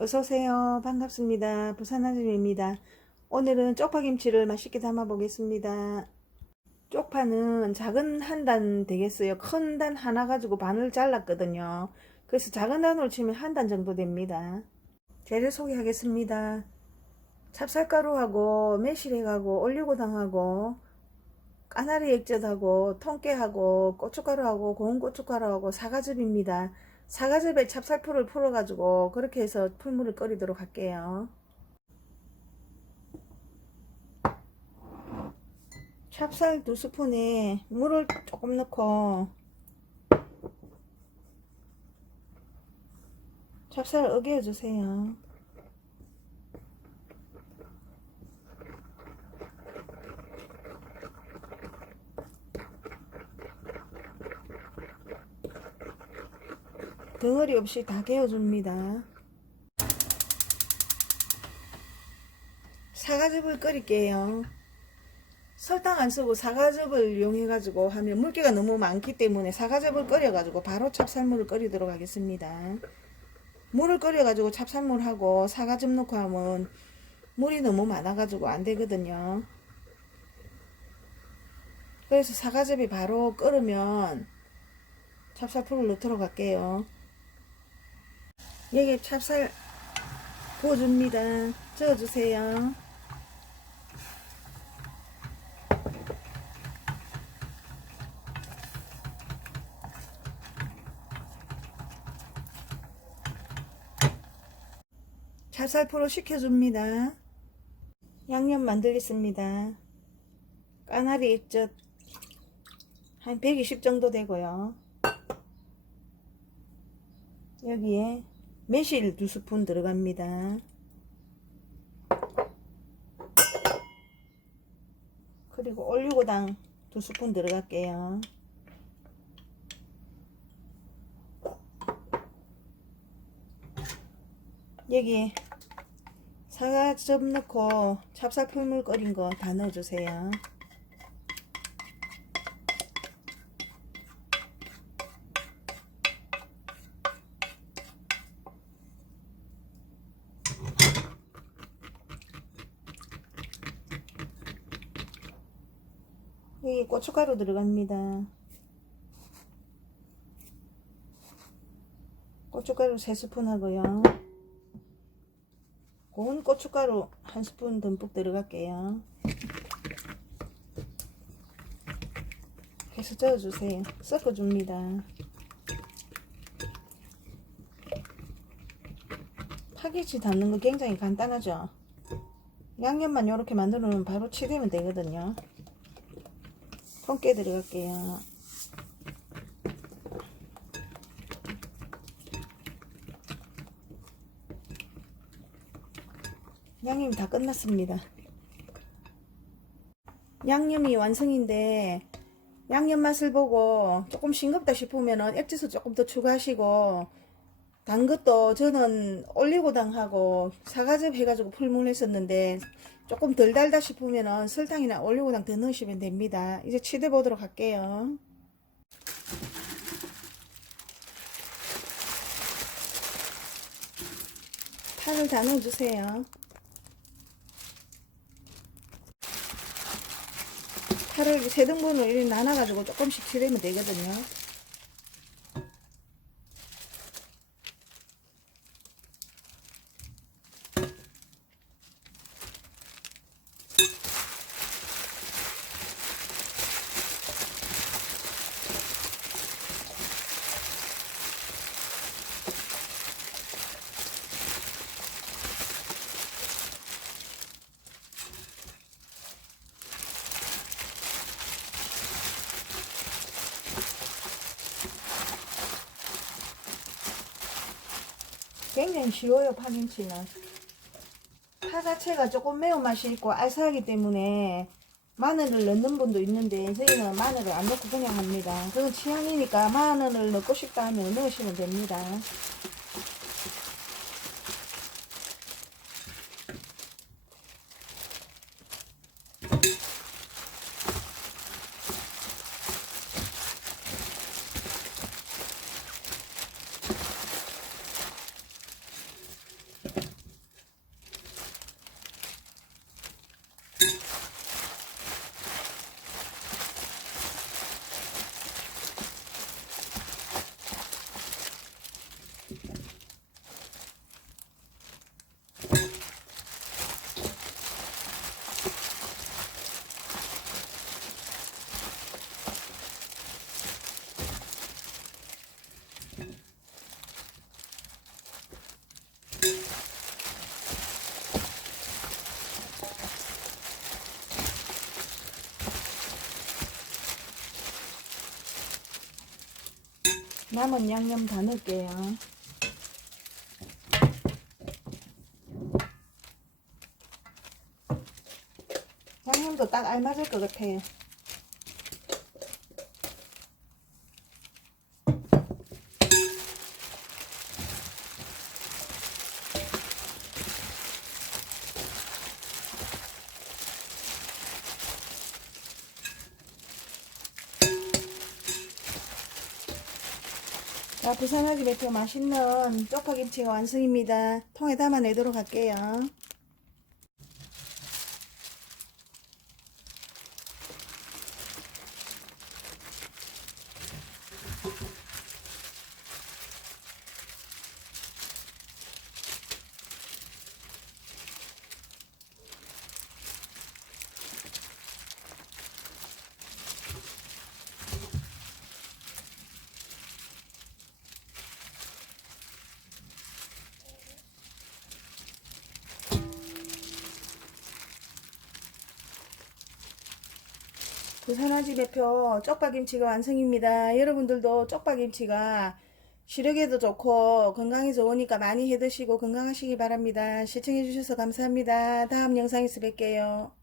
어서오세요. 반갑습니다. 부산 아줌입니다. 오늘은 쪽파김치를 맛있게 담아 보겠습니다. 쪽파는 작은 한 단 되겠어요. 큰 단 하나 가지고 반을 잘랐거든요. 그래서 작은 단으로 치면 한 단 정도 됩니다. 재료 소개하겠습니다. 찹쌀가루하고 매실액하고 올리고당하고 까나리 액젓하고 통깨하고 고춧가루하고 고운 고춧가루하고 사과즙입니다. 사과즙에 찹쌀풀을 풀어가지고 그렇게 해서 풀물을 끓이도록 할게요. 찹쌀 두 스푼에 물을 조금 넣고 찹쌀을 어겨주세요. 덩어리 없이 다 개어줍니다. 사과즙을 끓일게요. 설탕 안 쓰고 사과즙을 이용해가지고 하면 물기가 너무 많기 때문에 사과즙을 끓여가지고 바로 찹쌀물을 끓이도록 하겠습니다. 물을 끓여가지고 찹쌀물하고 사과즙 넣고 하면 물이 너무 많아가지고 안 되거든요. 그래서 사과즙이 바로 끓으면 찹쌀풀을 넣도록 할게요. 여기 찹쌀 부어줍니다. 저어주세요. 찹쌀풀을 식혀줍니다. 양념 만들겠습니다. 까나리 액젓 한 120 정도 되고요. 여기에 매실 두 스푼 들어갑니다. 그리고 올리고당 두 스푼 들어갈게요. 여기 사과즙 넣고 찹쌀풀물 끓인 거 다 넣어주세요. 고춧가루 들어갑니다. 고춧가루 3스푼 하고요. 고운 고춧가루 한 스푼 듬뿍 들어갈게요. 해서 저어주세요. 섞어줍니다. 파김치 담는 거 굉장히 간단하죠? 양념만 이렇게 만들어 놓으면 바로 치대면 되거든요. 통깨 들어갈게요. 양념이 다 끝났습니다. 양념이 완성인데 양념 맛을 보고 조금 싱겁다 싶으면은 액젓을 조금 더 추가하시고 단 것도 저는 올리고당하고 사과즙 해가지고 풀물 했었는데 조금 덜 달다 싶으면은 설탕이나 올리고당 더 넣으시면 됩니다. 이제 치대 보도록 할게요. 파를 다 넣어주세요. 파를 세 등분으로 나눠가지고 조금씩 치대면 되거든요. 굉장히 쉬워요 파김치는. 파 자체가 조금 매운맛이 있고 알싸하기 때문에 마늘을 넣는 분도 있는데 저희는 마늘을 안 넣고 그냥 합니다. 그건 취향이니까 마늘을 넣고 싶다 하면 넣으시면 됩니다 남은 양념 다 넣을게요. 양념도 딱 알맞을 것 같아요. 자, 부산하기 대표 맛있는 쪽파김치가 완성입니다. 통에 담아내도록 할게요. 부산아지 대표 쪽파김치가 완성입니다. 여러분들도 쪽파김치가 시력에도 좋고 건강에 좋으니까 많이 해 드시고 건강하시기 바랍니다. 시청해 주셔서 감사합니다. 다음 영상에서 뵐게요.